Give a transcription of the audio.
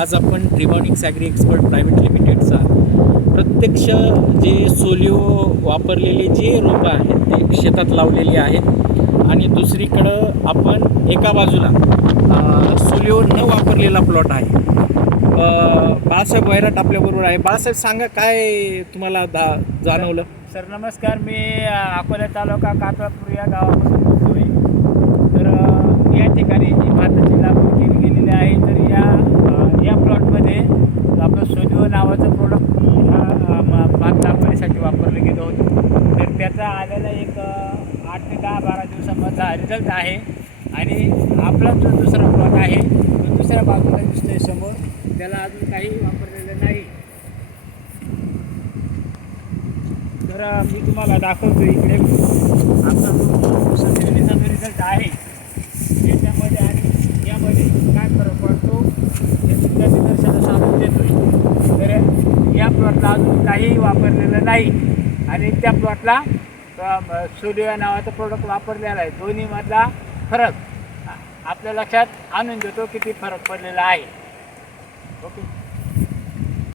आज आपण ट्रिबॉनिक्स agree expert private लिमिटेडचा प्रत्यक्ष जे सोलिओ वापरलेले जे रोपं आहेत ते शेतात लावलेली आहेत आणि दुसरीकडं आपण एका बाजूला सोलिओ न वापरलेला प्लॉट आहे. बाळासाहेब वैराट आपल्याबरोबर आहे. बाळासाहेब, सांगा काय तुम्हाला जाणवलं? सर नमस्कार. मी अकोला तालुका कातळपूर या गावामधून बोलतोय. तर या ठिकाणी जी भाताची लागवड केली गेलेली आहे, तर या प्लॉटमध्ये आपलं सोलिओ नावाचं प्रोडक्ट भात लागवडीसाठी वापरलं गेलं होतं. तर त्याचा आलेला एक 8 ते 10-12 दिवसामधला रिझल्ट आहे. आणि आपला जो दुसरा प्लॉट आहे तो दुसऱ्या बाजूला दिसतोय समोर, त्याला अजून काही वापरलेलं नाही. तर मी तुम्हाला दाखवतो इकडे आपला जो सध्याचा रिझल्ट आहे याच्यामध्ये आणि यामध्ये काय फरक पडतो हे सुद्धा निदर्शनास आणून देतोय. तर या प्लॉटला अजून काहीही वापरलेलं नाही आणि त्या प्लॉटला सोलिओ नावाचं प्रोडक्ट वापरलेला आहे. दोन्हीमधला फरक आपल्या लक्षात आणून देतो किती फरक पडलेला आहे. ओके.